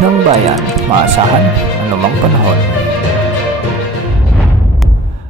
ng bayan, maasahan anumang panahon.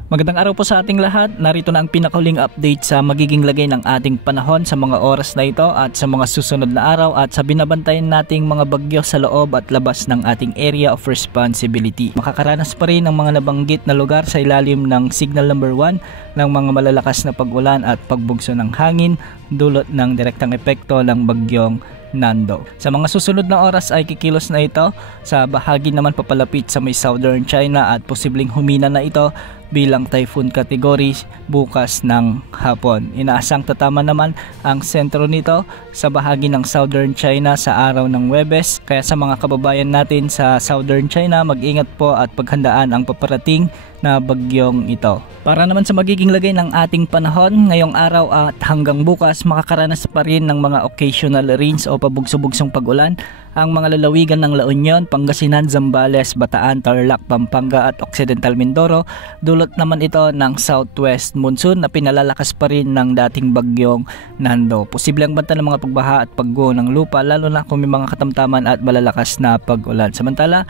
Magandang araw po sa ating lahat. Narito na ang pinakahuling update sa magiging lagay ng ating panahon sa mga oras na ito at sa mga susunod na araw at sa binabantayan nating mga bagyo sa loob at labas ng ating area of responsibility. Makakaranas pa rin ng mga nabanggit na lugar sa ilalim ng signal number 1 ng mga malalakas na pag-ulan at pagbugso ng hangin dulot ng direktang epekto ng bagyong Nando. Sa mga susunod na oras ay kikilos na ito sa bahagi naman papalapit sa may southern China at posibleng humina na ito bilang typhoon category bukas ng hapon. Inaasang tatama naman ang sentro nito sa bahagi ng southern China sa araw ng Huwebes. Kaya sa mga kababayan natin sa southern China, mag-ingat po at paghandaan ang paparating na bagyong ito. Para naman sa magiging lagay ng ating panahon, ngayong araw at hanggang bukas makakaranas pa rin ng mga occasional rains o pabugso-bugsong pag-ulan ang mga lalawigan ng La Union, Pangasinan, Zambales, Bataan, Tarlac, Pampanga at Occidental Mindoro. Dulot naman ito ng southwest monsoon na pinalalakas pa rin ng dating bagyong Nando. Posible ang banta ng mga pagbaha at pagguho ng lupa lalo na kung may mga katamtaman at malalakas na pag-ulan. Samantala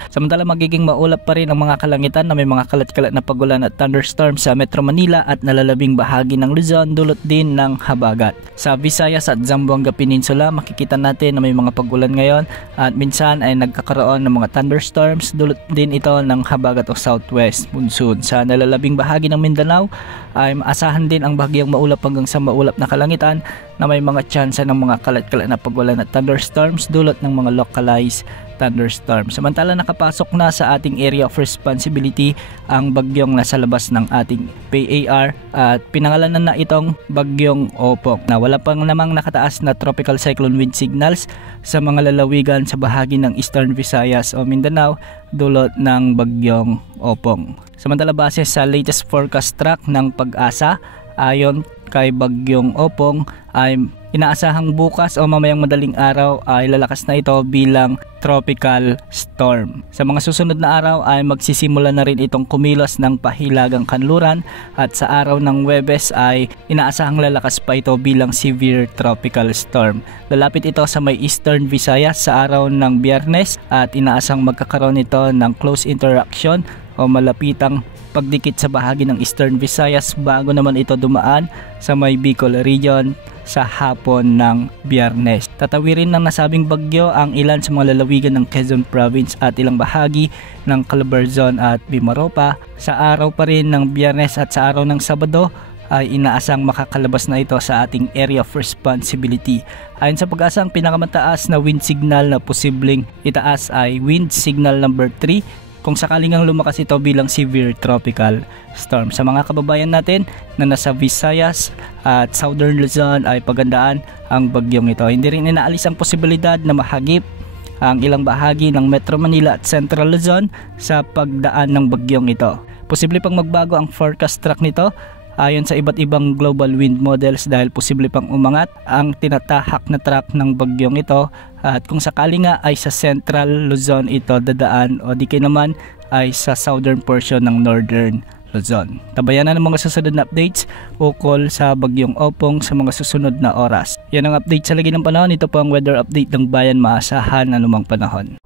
magiging maulap pa rin ang mga kalangitan na may mga kalat-kalat na pag-ulan at thunderstorms sa Metro Manila at nalalabing bahagi ng Luzon dulot din ng habagat. Sa Visayas at Zamboanga Peninsula makikita natin na may mga pag-ulan ngayon at minsan ay nagkakaroon ng mga thunderstorms dulot din ito ng habagat o southwest monsoon. Sa nalalabing bahagi ng Mindanao ay maasahan din ang bahagyang maulap hanggang sa maulap na kalangitan na may mga tsansa ng mga kalat-kalat na pag-ulan at thunderstorms dulot ng mga localized thunderstorm. Samantala nakapasok na sa ating area of responsibility ang bagyong nasa labas ng ating PAR at pinangalanan na itong bagyong Opong na wala pang namang nakataas na tropical cyclone wind signals sa mga lalawigan sa bahagi ng Eastern Visayas o Mindanao dulot ng bagyong Opong. Samantala base sa latest forecast track ng Pag-asa, ayon kay bagyong Opong ay inaasahang bukas o mamayang madaling araw ay lalakas na ito bilang tropical storm. Sa mga susunod na araw ay magsisimula na rin itong kumilos ng pahilagang kanluran at sa araw ng Huwebes ay inaasahang lalakas pa ito bilang severe tropical storm. Lalapit ito sa may Eastern Visayas sa araw ng Biyernes at inaasahang magkakaroon ito ng close interaction o malapitang pagdikit sa bahagi ng Eastern Visayas bago naman ito dumaan sa may Bicol region sa hapon ng Biyernes. Tatawirin ng nasabing bagyo ang ilan sa mga lalawigan ng Quezon Province at ilang bahagi ng Calabarzon at Mimaropa. Sa araw pa rin ng Biyernes at sa araw ng Sabado ay inaasang makakalabas na ito sa ating area of responsibility. Ayon sa Pag-asa, ang pinakamataas na wind signal na posibleng itaas ay wind signal number 3 kung sakaling ang lumakas ito bilang severe tropical storm. Sa mga kababayan natin na nasa Visayas at Southern Luzon ay pagandaan ang bagyong ito. Hindi rin inaalis ang posibilidad na mahagip ang ilang bahagi ng Metro Manila at Central Luzon sa pagdaan ng bagyong ito. Posible pang magbago ang forecast track nito ayon sa iba't ibang global wind models dahil posible pang umangat ang tinatahak na track ng bagyong ito at kung sakali nga ay sa Central Luzon ito dadaan o di kaya naman ay sa southern portion ng Northern Luzon. Tabayan na ng mga susunod na updates ukol sa bagyong Opong sa mga susunod na oras. Yan ang update sa lagi ng panahon. Ito po ang weather update ng bayan, maasahan anumang panahon.